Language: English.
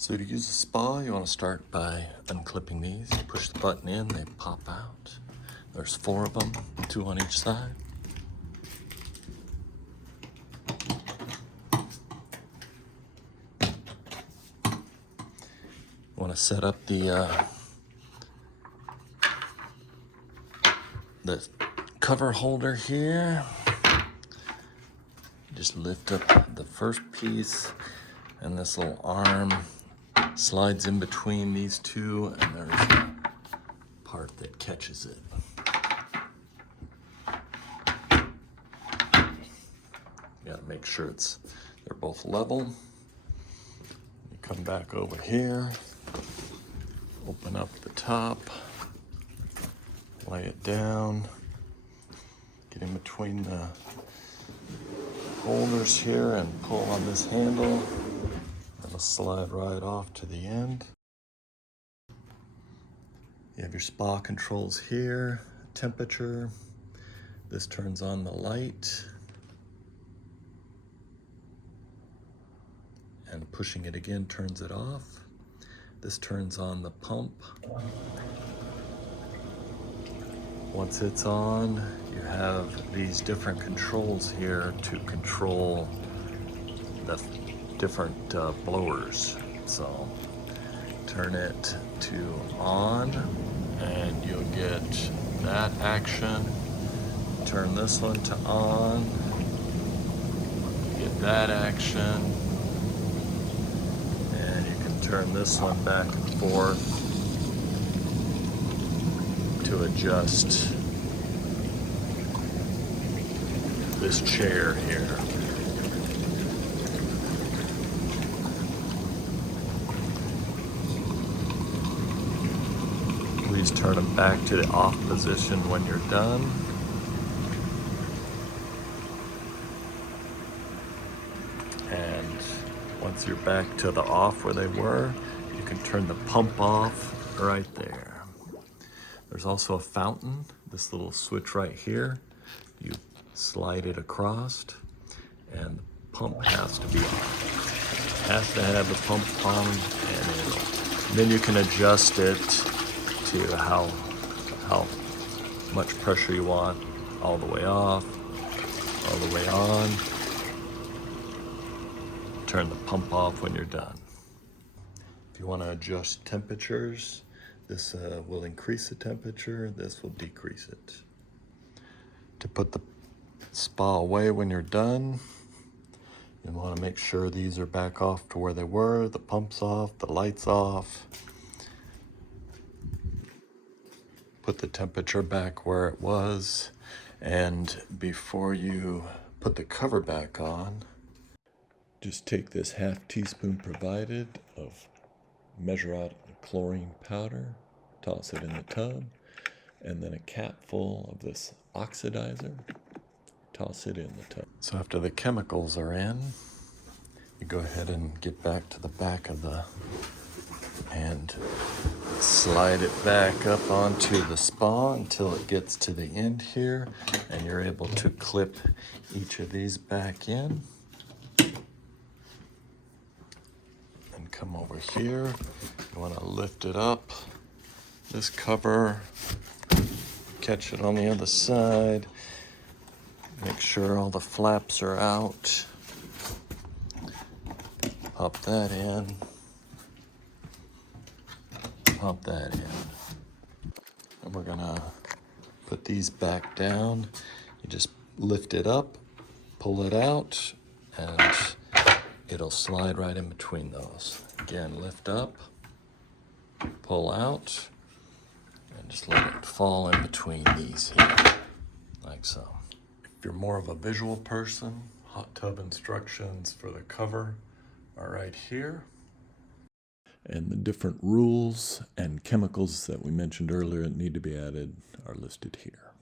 So to use a spa, you want to start by unclipping these. You push the button in, they pop out. There's 4 of them, 2 on each side. You want to set up the cover holder here. Just lift up the first piece, and this little arm slides in between these two, and there's a part that catches it. You gotta make sure they're both level. You come back over here, open up the top, lay it down, get in between the holders here and pull on this handle. It'll slide right off to the end. You have your spa controls here, temperature. This turns on the light. And pushing it again turns it off. This turns on the pump. Once it's on, you have these different controls here to control the different blowers. So turn it to on and you'll get that action. Turn this one to on, get that action. And you can turn this one back and forth to adjust this chair here. Please turn them back to the off position when you're done. And once you're back to the off where they were, you can turn the pump off right there. There's also a fountain, this little switch right here. You slide it across and the pump has to be on. Has to have the pump on, and then you can adjust it to how much pressure you want, all the way off, all the way on. Turn the pump off when you're done. If you want to adjust temperatures, this will increase the temperature, this will decrease it. To put the spa away when you're done, you want to make sure these are back off to where they were, the pump's off, the light's off. Put the temperature back where it was, and before you put the cover back on, just take this half teaspoon provided of measure out chlorine powder, toss it in the tub, and then a cap full of this oxidizer, toss it in the tub. So after the chemicals are in, you go ahead and get back to the back of the and slide it back up onto the spa until it gets to the end here, and you're able to clip each of these back in. And come over here, you want to lift it up, this cover, catch it on the other side, make sure all the flaps are out, pop that in, pop that in. And we're gonna put these back down. You just lift it up, pull it out, and it'll slide right in between those. Again, lift up, pull out, and just let it fall in between these here, like so. If you're more of a visual person, hot tub instructions for the cover are right here. And the different rules and chemicals that we mentioned earlier that need to be added are listed here.